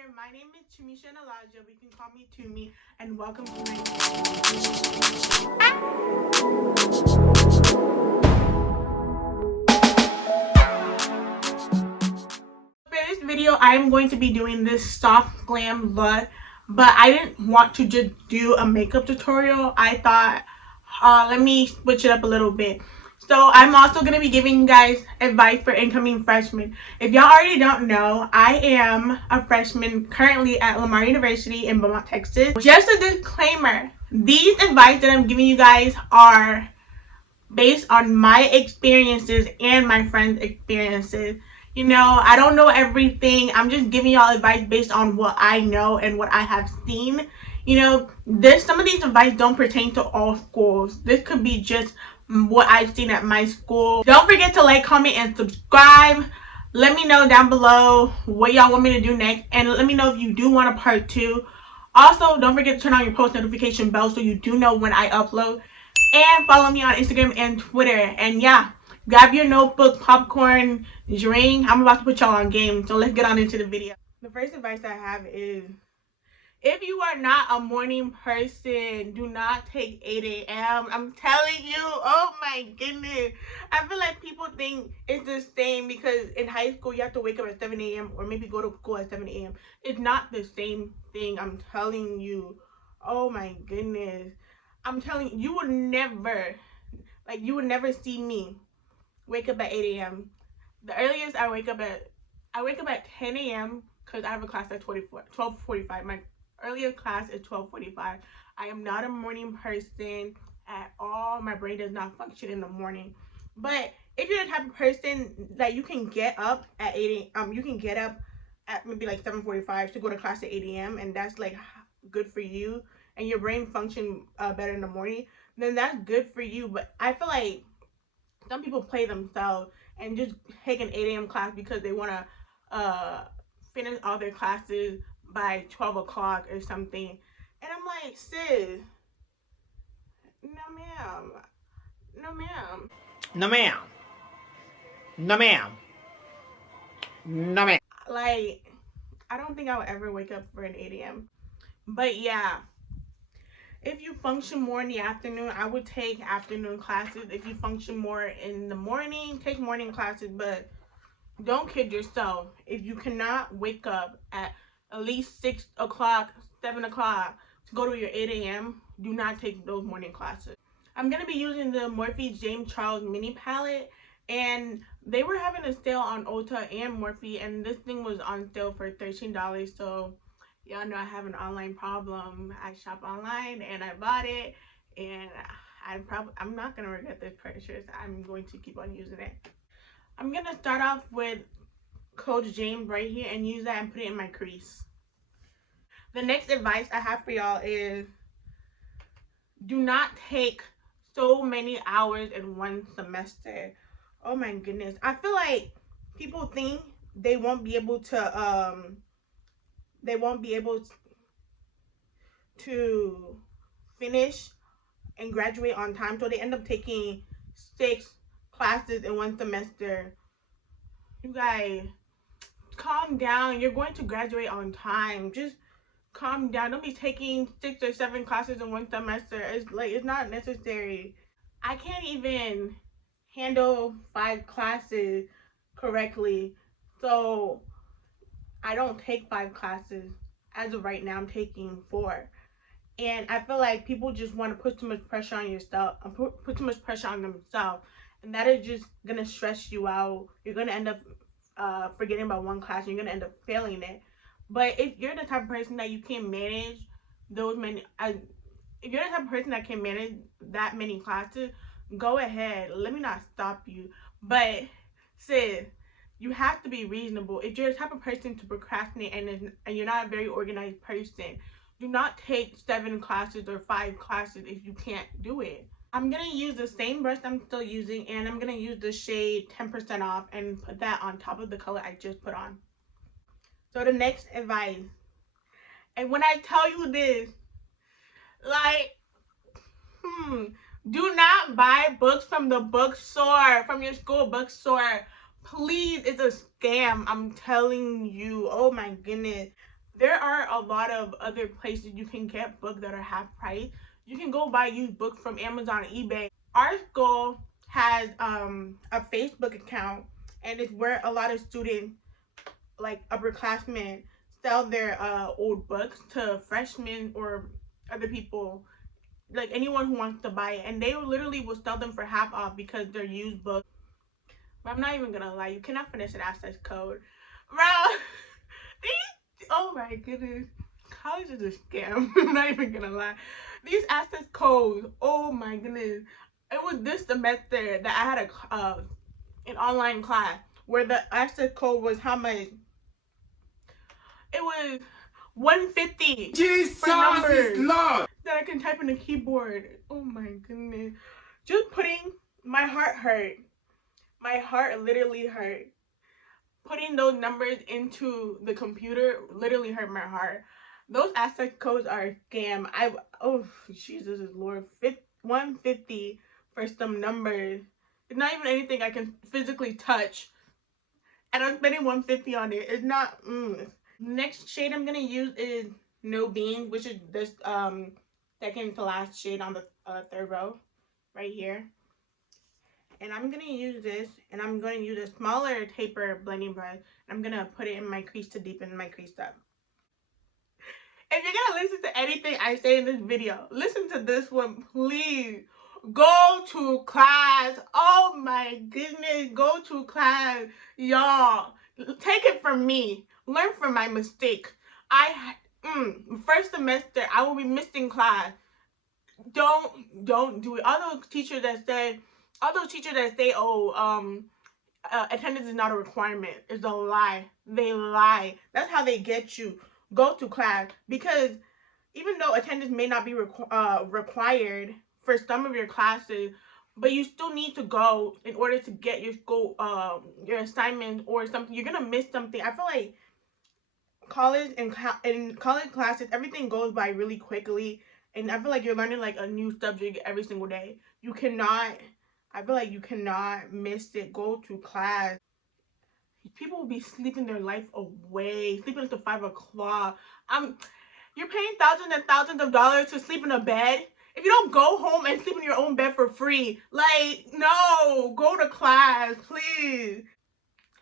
here. My name is Tamisha Elijah. We can call me Tumi, and welcome to my For this video, I am going to be doing this soft glam look, but I didn't want to just do a makeup tutorial. I thought, let me switch it up a little bit. So I'm also going to be giving you guys advice for incoming freshmen. If y'all already don't know, I am a freshman currently at Lamar University in Beaumont, Texas. Just a disclaimer, these advice that I'm giving you guys are based on my experiences and my friends' experiences. You know, I don't know everything. I'm just giving y'all advice based on what I know and what I have seen. You know, some of these advice don't pertain to all schools. This could be just what I've seen at my school. Don't forget to like, comment, and subscribe. Let me know down below what y'all want me to do next, and let me know if you do want a part 2. Also, don't forget to turn on your post notification bell so you do know when I upload. And follow me on Instagram and Twitter. And yeah, grab your notebook, popcorn, drink. I'm about to put y'all on game, so let's get on into the video. The first advice I have is, if you are not a morning person, do not take 8 a.m. I'm telling you, oh my goodness. I feel like people think it's the same because in high school you have to wake up at 7 a.m. or maybe go to school at 7 a.m. It's not the same thing, I'm telling you. Oh my goodness. I'm telling you, you would never see me wake up at 8 a.m. The earliest I wake up at 10 a.m. because I have a class at 12:45. My earliest class is 12:45. I am not a morning person at all. My brain does not function in the morning. But if you're the type of person that you can get up at 8 a.m., you can get up at maybe like 7:45 to go to class at 8 a.m. and that's like good for you, and your brain function better in the morning, then that's good for you. But I feel like some people play themselves and just take an 8 a.m. class because they want to finish all their classes by 12 o'clock or something. And I'm like, sis, no ma'am. No ma'am. No ma'am. No ma'am. No ma'am. Like, I don't think I would ever wake up for an 8 a.m. But yeah, if you function more in the afternoon, I would take afternoon classes. If you function more in the morning, take morning classes. But don't kid yourself. If you cannot wake up at least 6 o'clock, 7 o'clock to go to your 8 a.m., do not take those morning classes. I'm going to be using the Morphe James Charles mini palette. And they were having a sale on Ulta and Morphe. And this thing was on sale for $13. So y'all know I have an online problem. I shop online and I bought it, and I'm not gonna regret this purchase. I'm going to keep on using it. I'm gonna start off with Coach James right here and use that and put it in my crease. The next advice I have for y'all is, do not take so many hours in one semester. Oh my goodness. I feel like people think they won't be able to finish and graduate on time, so they end up taking 6 classes in one semester. You guys, calm down. You're going to graduate on time. Just calm down. Don't be taking 6 or 7 classes in one semester. It's not necessary. I can't even handle 5 classes correctly, so I don't take 5 classes. As of right now, I'm taking 4. And I feel like people just want to put too much pressure on yourself, put too much pressure on themselves, and that is just gonna stress you out. You're gonna end up forgetting about one class, and you're gonna end up failing it. But if you're the type of person that you can manage those many, if you're the type of person that can manage that many classes, go ahead. Let me not stop you. But sis, you have to be reasonable. If you're the type of person to procrastinate and you're not a very organized person, do not take 7 classes or 5 classes if you can't do it. I'm going to use the same brush I'm still using, and I'm going to use the shade 10% off and put that on top of the color I just put on. So the next advice, and when I tell you this, like, do not buy books from the bookstore, from your school bookstore. Please, it's a scam. I'm telling you. Oh my goodness. there are a lot of other places you can get books that are half price. You can go buy used books from Amazon, eBay. Our school has a Facebook account, and it's where a lot of students, like upperclassmen, sell their old books to freshmen or other people, like anyone who wants to buy it, and they literally will sell them for half off because they're used books. But I'm not even gonna lie, you cannot finish an access code, bro. Oh my goodness, college is a scam. I'm not even gonna lie. These access codes, oh my goodness. It was this semester that I had an online class where the access code was how much? It was 150 Jesus for numbers is Lord. that I can type in the keyboard. Oh my goodness. Just putting, my heart hurt. My heart literally hurt. Putting those numbers into the computer literally hurt my heart. Those access codes are a scam. Oh Jesus is Lord. 150 for some numbers. It's not even anything I can physically touch, and I'm spending 150 on it. It's not. Next shade I'm gonna use is No Beans, which is this second to last shade on the third row, right here. And I'm gonna use this, and I'm gonna use a smaller taper blending brush. I'm gonna put it in my crease to deepen my crease up. If you're gonna listen to anything I say in this video, listen to this one, please. Go to class. Oh my goodness, go to class, y'all. Take it from me. Learn from my mistake. First semester I will be missing class. Don't do it. All those teachers that say, oh, attendance is not a requirement, is a lie. They lie. That's how they get you. Go to class, because even though attendance may not be required for some of your classes, but you still need to go in order to get your school your assignment or something. You're gonna miss something. I feel like college and in college classes, everything goes by really quickly, and I feel like you're learning like a new subject every single day. You cannot. I feel like you cannot miss it. Go to class. People will be sleeping their life away, sleeping until 5 o'clock. You're paying thousands and thousands of dollars to sleep in a bed. If you don't go home and sleep in your own bed for free, like, no, go to class, please.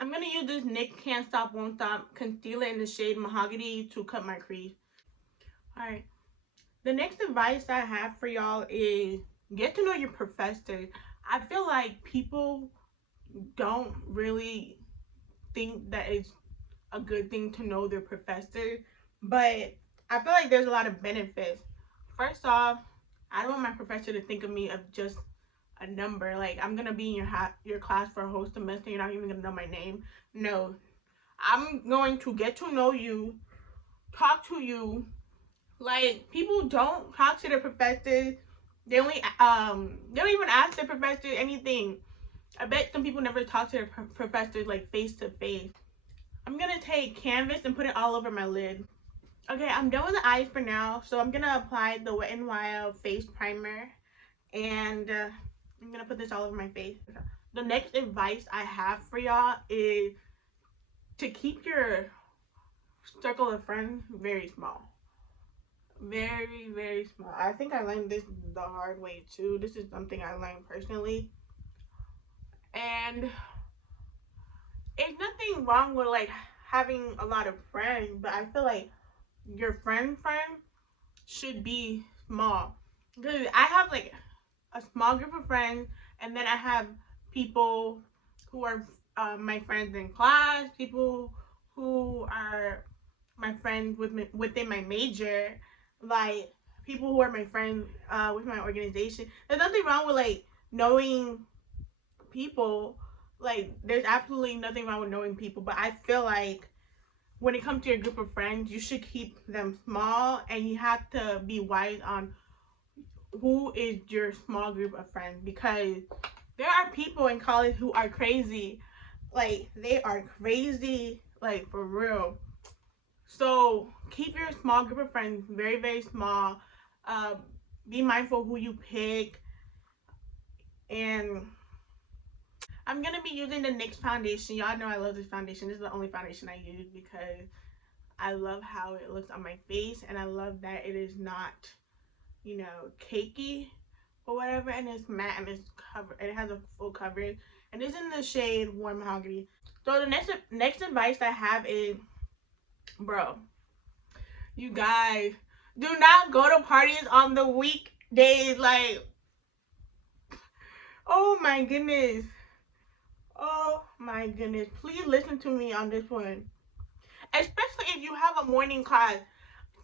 I'm gonna use this NYX Can't Stop Won't Stop concealer in the shade Mahogany to cut my crease. Alright, the next advice I have for y'all is get to know your professors. I feel like people don't really think that it's a good thing to know their professor, but I feel like there's a lot of benefits. First off, I don't want my professor to think of me of just a number. Like, I'm gonna be in your class for a whole semester, you're not even gonna know my name. No, I'm going to get to know you, talk to you. Like, people don't talk to their professors. They only they don't even ask their professor anything. I bet some people never talk to their professors like face to face. I'm gonna take canvas and put it all over my lid. Okay, I'm done with the eyes for now, so I'm gonna apply the Wet n Wild face primer, and I'm gonna put this all over my face. The next advice I have for y'all is to keep your circle of friends very small. Very, very small. I think I learned this the hard way too. This is something I learned personally. And it's nothing wrong with like having a lot of friends, but I feel like your friend should be small. Because I have like a small group of friends, and then I have people who are my friends in class, people who are my friends within my major, like people who are my friends with my organization. There's nothing wrong with like knowing people. Like, there's absolutely nothing wrong with knowing people, but I feel like when it comes to your group of friends, you should keep them small, and you have to be wise on who is your small group of friends, because there are people in college who are crazy. Like, they are crazy, like, for real. So keep your small group of friends very, very small. uh, be mindful who you pick. And I'm gonna be using the NYX foundation. Y'all know I love this foundation. This is the only foundation I use because I love how it looks on my face, and I love that it is not, you know, cakey or whatever, and it's matte and it's covered, and it has a full coverage, and it's in the shade Warm Mahogany. So the next advice I have is, bro, you guys, do not go to parties on the weekdays. Like, oh my goodness. Oh my goodness. Please listen to me on this one. Especially if you have a morning class.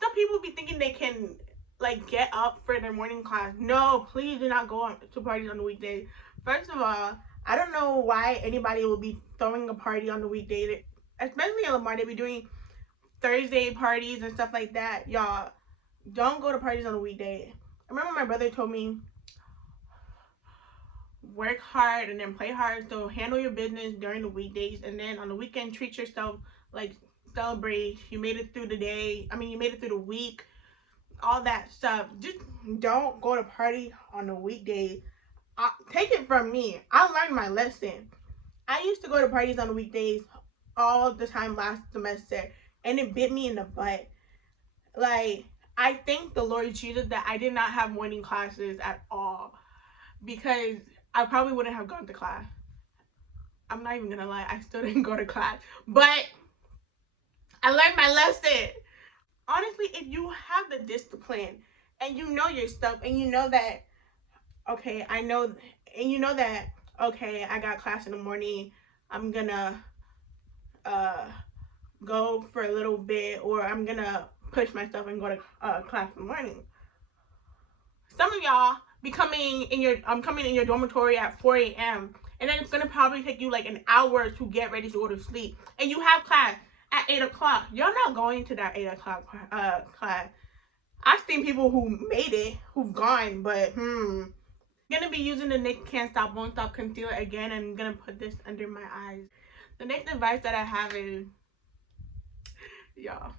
Some people be thinking they can like get up for their morning class. No, please do not go to parties on the weekdays. First of all, I don't know why anybody will be throwing a party on the weekday. Especially in Lamar, they be doing Thursday parties and stuff like that. Y'all, don't go to parties on a weekday. I remember my brother told me, work hard and then play hard. So handle your business during the weekdays, and then on the weekend treat yourself. Like, celebrate. You made it through the day. I mean, you made it through the week. All that stuff. Just don't go to party on the weekdays. Take it from me. I learned my lesson. I used to go to parties on the weekdays all the time last semester, and it bit me in the butt. Like, I thank the Lord Jesus that I did not have morning classes at all, because I probably wouldn't have gone to class. I'm not even gonna lie, I still didn't go to class, but I learned my lesson. Honestly, if you have the discipline and you know your stuff, and you know that, okay, I know, and you know that, okay, I got class in the morning, I'm gonna uh go for a little bit, or I'm gonna push myself and go to class in the morning. Some of y'all be coming in your coming in your dormitory at 4 a.m. and then it's gonna probably take you like an hour to get ready to go to sleep, and you have class at 8 o'clock. Y'all not going to that 8 o'clock class. I've seen people who made it, who've gone, but gonna be using the NYX Can't Stop Won't Stop concealer again, and I'm gonna put this under my eyes. The next advice that I have is, y'all,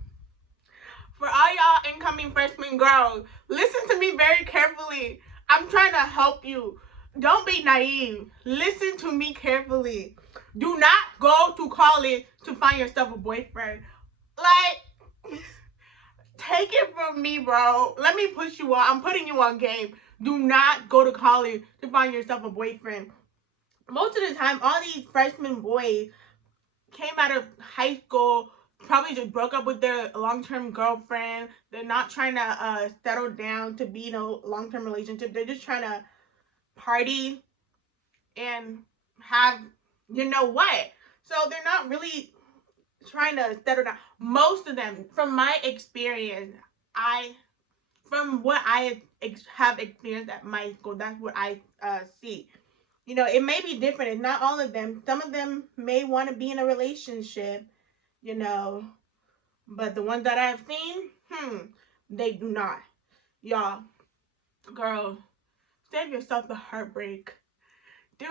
for all y'all incoming freshman girls, listen to me very carefully. I'm trying to help you. Don't be naive. Listen to me carefully. Do not go to college to find yourself a boyfriend. Like, take it from me, bro. Let me push you on. I'm putting you on game. Do not go to college to find yourself a boyfriend. Most of the time, all these freshman boys came out of high school, probably just broke up with their long-term girlfriend. They're not trying to settle down to be in a long-term relationship. They're just trying to party and have, you know what. So they're not really trying to settle down. Most of them, from my experience, from what I have experienced at my school, that's what I see. You know, it may be different. It's not all of them. Some of them may want to be in a relationship, you know, but the ones that I've seen, they do not. Y'all, girl, save yourself the heartbreak. Dude,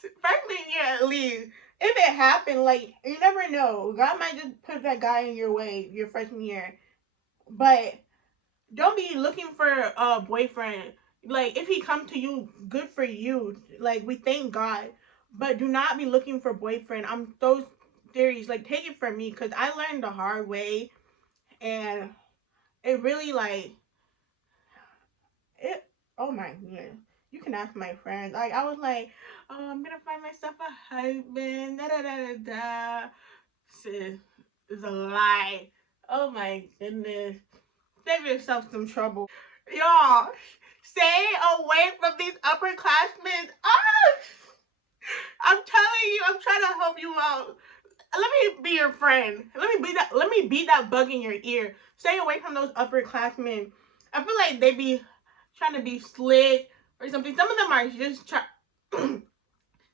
freshman year at least, if it happened, like, you never know. God might just put that guy in your way your freshman year. But don't be looking for a boyfriend. Like, if he come to you, good for you. Like, we thank God. But do not be looking for boyfriend. I'm so serious. Like, take it from me, because I learned the hard way. And it really, like, it, oh my goodness. You can ask my friends. Like, I was like, oh, I'm gonna find myself a husband. Da da da da da. Sis, it's a lie. Oh my goodness. Save yourself some trouble. Y'all, stay away from these upperclassmen. Ah! I'm telling you, I'm trying to help you out. Let me be your friend. Let me be that bug in your ear. Stay away from those upperclassmen. I feel like they be trying to be slick or something. Some of them are just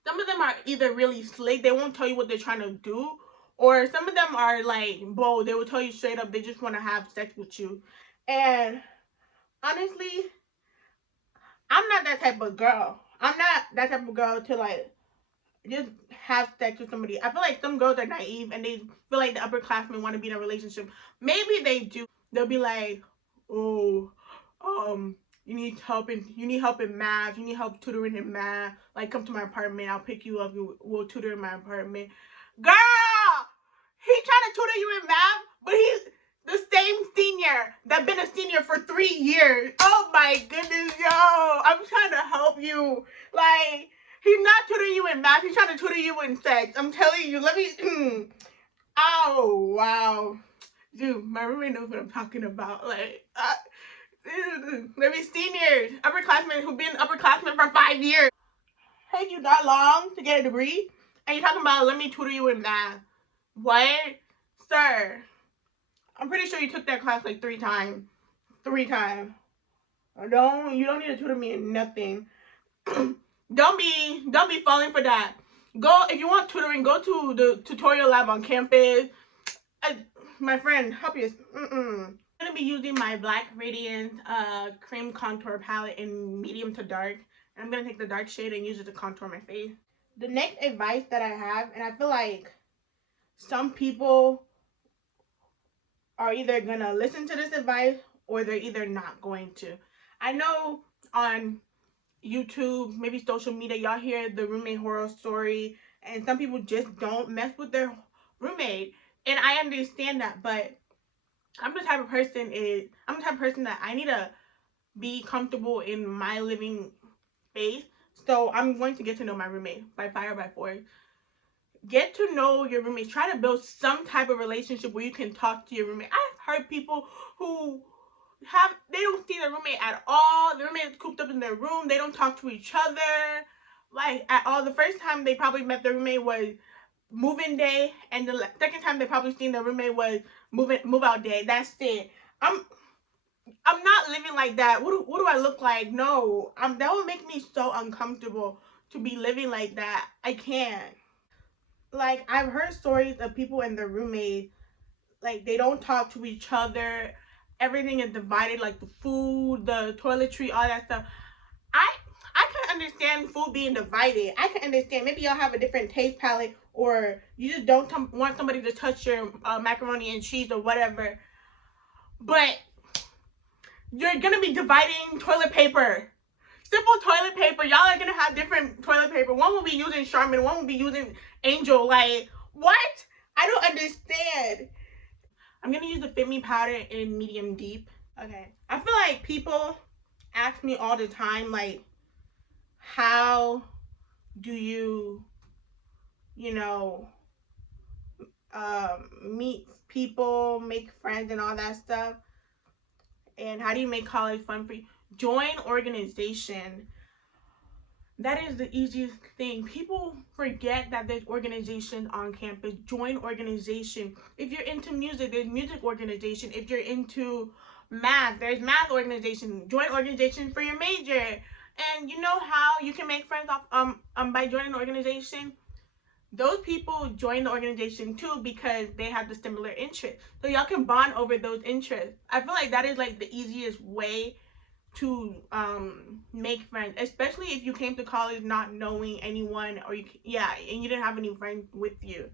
some of them are either really slick, they won't tell you what they're trying to do, or some of them are like bold. They will tell you straight up they just want to have sex with you. And honestly, I'm not that type of girl. I'm not that type of girl to like just have sex with somebody. I feel like some girls are naive and they feel like the upperclassmen want to be in a relationship. Maybe they do. They'll be like, oh, you need help in math. You need help tutoring in math. Like, come to my apartment. I'll pick you up. We'll tutor in my apartment. Girl, he trying to tutor you in math. that been a senior for 3 years. Oh my goodness, yo. I'm trying to help you. Like, he's not tutoring you in math. He's trying to tutor you in sex. I'm telling you. Let me. Oh, wow. Dude, my roommate knows what I'm talking about. Like, let me seniors, upperclassmen who've been upperclassmen for 5 years. Hey, you that long to get a degree? And you're talking about let me tutor you in math. What? Sir, I'm pretty sure you took that class like 3 times. 3 times. You don't need to tutor me in nothing. don't be falling for that. Go, if you want tutoring, go to the tutorial lab on campus. My friend, help you. I'm gonna be using my black Radiance cream contour palette in medium to dark. I'm gonna take the dark shade and use it to contour my face. The next advice that I have, and I feel like some people are either gonna listen to this advice or they're either not going to. I know on YouTube, maybe social media, y'all hear the roommate horror story, and some people just don't mess with their roommate, and I understand that, but I'm the type of person that I need to be comfortable in my living space. So I'm going to get to know my roommate by fire by force. Get to know your roommates. Try to build some type of relationship where you can talk to your roommate. I've heard people who they don't see their roommate at all. The roommate is cooped up in their room. They don't talk to each other like at all. The first time they probably met their roommate was move-in day, and the second time they probably seen their roommate was move-out day. That's it. I'm not living like that. What do I look like? No, that would make me so uncomfortable to be living like that. I can't. Like, I've heard stories of people and their roommates, like, they don't talk to each other. Everything is divided, like the food, the toiletry, all that stuff. I I can understand food being divided. I can understand maybe y'all have a different taste palette, or you just don't want somebody to touch your macaroni and cheese or whatever. But you're gonna be dividing toilet paper. Simple toilet paper. Y'all are gonna have different toilet paper. One will be using Charmin, one will be using Angel. Like, what? I don't understand. I'm gonna use the Fit Me powder in medium deep. Okay. I feel like people ask me all the time, like, how do you know, meet people, make friends, and all that stuff? And how do you make college fun for you? Join organization. That is the easiest thing. People forget that there's organization on campus. Join organization. If you're into music, there's music organization. If you're into math, there's math organization. Join organization for your major. And you know how you can make friends off by joining an organization? Those people join the organization too because they have the similar interests. So y'all can bond over those interests. I feel like that is like the easiest way to make friends, especially if you came to college not knowing anyone, or and you didn't have any friends with you.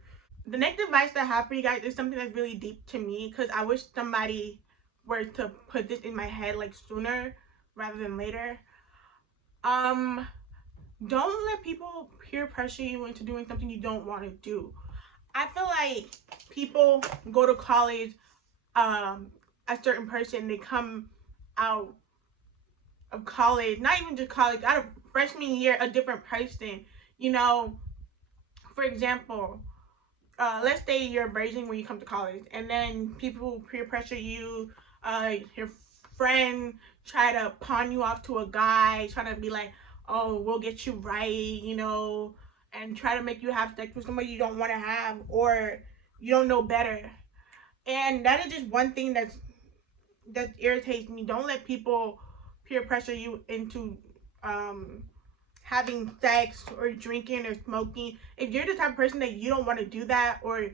The next advice I have for you guys is something that's really deep to me, because I wish somebody were to put this in my head like sooner rather than later. Don't let people peer pressure you into doing something you don't want to do. I feel like people go to college, a certain person, they come out of college, not even just college, out of freshman year, a different person. You know, for example, let's say you're a virgin when you come to college, and then people peer pressure you, your friend try to pawn you off to a guy, trying to be like, oh, we'll get you right, and try to make you have sex with somebody you don't want to have, or you don't know better. And that is just one thing that irritates me. Don't let people peer pressure you into having sex or drinking or smoking. If you're the type of person that you don't want to do that, or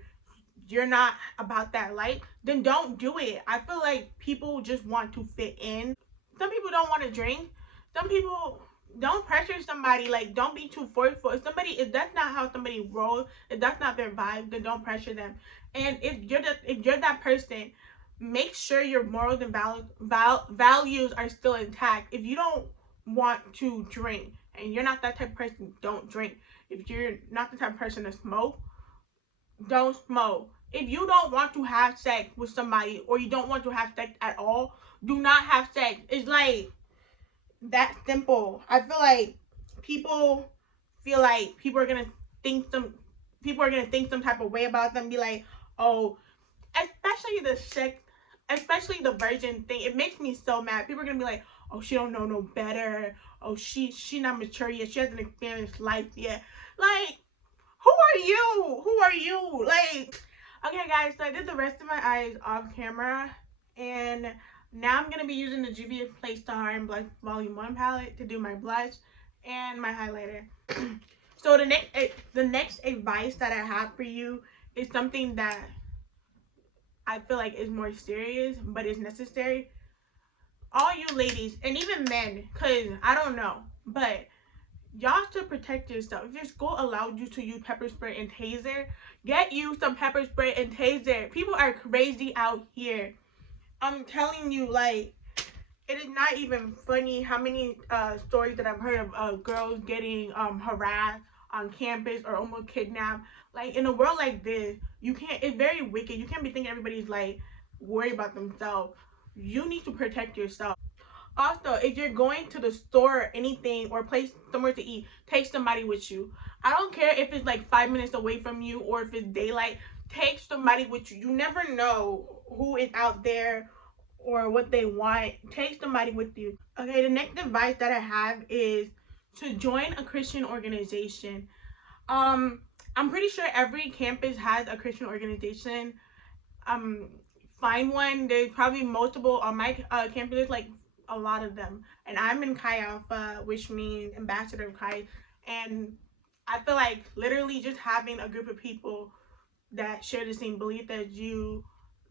you're not about that life, then don't do it. I feel like people just want to fit in. Some people don't want to drink. Some people don't pressure somebody. Like, don't be too forceful. If that's not how somebody rolls, if that's not their vibe, then don't pressure them. And if you're that person, make sure your morals and values are still intact. If you don't want to drink and you're not that type of person, don't drink. If you're not the type of person to smoke, don't smoke. if you don't want to have sex with somebody or you don't want to have sex at all, do not have sex. It's like that simple. I feel like people are gonna think some type of way about them. Be like, oh, especially the virgin thing. It makes me so mad. People are gonna be like, oh, she don't know no better. Oh, she not mature yet. She hasn't experienced life yet. Like, who are you? Who are you? Like, okay, guys. So I did the rest of my eyes off camera, and now I'm gonna be using the Juvia's Place Saharan Blush Volume 1 palette to do my blush and my highlighter. So the next advice that I have for you is something that I feel like is more serious, but is necessary. All you ladies and even men, cause I don't know, but y'all should protect yourself. If your school allowed you to use pepper spray and taser, get you some pepper spray and taser. People are crazy out here. I'm telling you, like, it is not even funny how many stories that I've heard of girls getting harassed on campus or almost kidnapped. Like, in a world like this, you can't. It's very wicked. You can't be thinking everybody's like worried about themselves. You need to protect yourself. Also, if you're going to the store or anything or place somewhere to eat, take somebody with you. I don't care if it's like 5 minutes away from you or if it's daylight. Take somebody with you. You never know who is out there or what they want. Take somebody with you. Okay, the next advice that I have is to join a Christian organization. Um, I'm pretty sure every campus has a Christian organization. Um, find one. There's probably multiple on my campus, like a lot of them. And I'm in Chi Alpha, which means ambassador of Chi. And I feel like literally just having a group of people that share the same belief as you,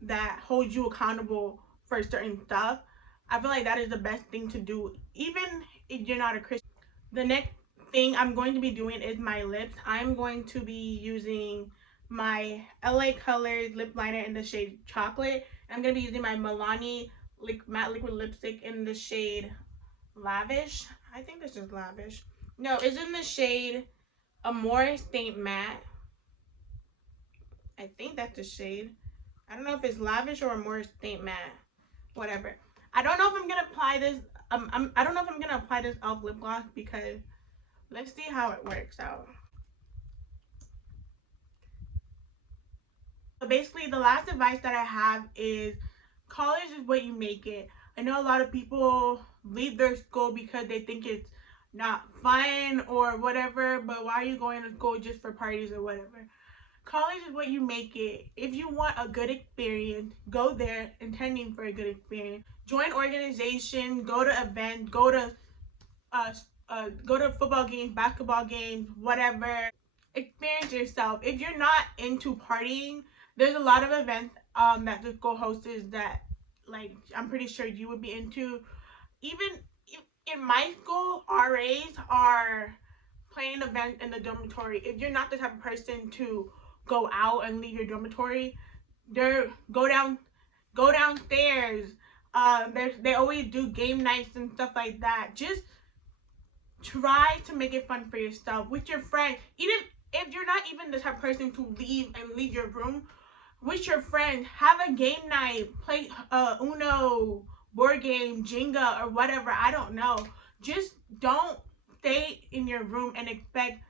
that hold you accountable for certain stuff. I feel like that is the best thing to do, even if you're not a Christian. The next thing I'm going to be doing is my lips. I'm going to be using my LA Colors lip liner in the shade Chocolate. I'm going to be using my Milani matte liquid lipstick in the shade Lavish. I think this is Lavish. No, it's in the shade Amore Saint Matte. I think that's the shade. I don't know if it's Lavish or Amore Saint Matte. Whatever. I don't know if I'm gonna apply this. I don't know if I'm gonna apply this elf lip gloss because let's see how it works out. So basically, the last advice that I have is college is what you make it. I know a lot of people leave their school because they think it's not fun or whatever, but why are you going to school just for parties or whatever? College is what you make it. If you want a good experience, go there intending for a good experience. Join organization, go to events, go to football games, basketball games, whatever. Experience yourself. If you're not into partying, there's a lot of events that the school hosts that like I'm pretty sure you would be into. Even in my school, RAs are planning events in the dormitory. If you're not the type of person to go out and leave your dormitory, go downstairs. They always do game nights and stuff like that. Just try to make it fun for yourself with your friends. Even if you're not even the type of person to leave your room, with your friends, have a game night, play Uno, board game, Jenga, or whatever. I don't know. Just don't stay in your room and expect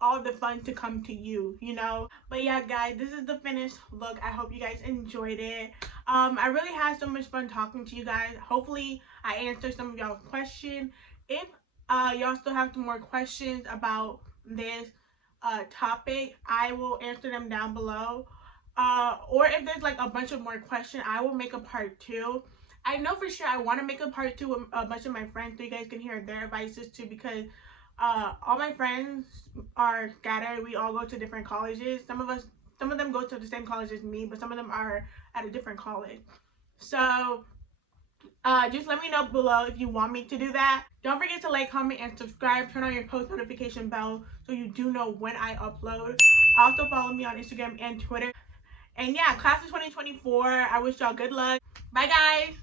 all the fun to come to you, you know. But yeah, guys, this is the finished look. I hope you guys enjoyed it. I really had so much fun talking to you guys. Hopefully I answered some of y'all's questions. If y'all still have some more questions about this topic, I will answer them down below. Or if there's like a bunch of more questions, I will make a part 2. I know for sure I want to make a part 2 with a bunch of my friends so you guys can hear their advices too, because all my friends are scattered. We all go to different colleges. Some of them go to the same college as me, but some of them are at a different college. So just let me know below if you want me to do that. Don't forget to like, comment, and subscribe. Turn on your post notification bell so you do know when I upload. Also follow me on Instagram and Twitter. And yeah, class of 2024. I wish y'all good luck. Bye, guys.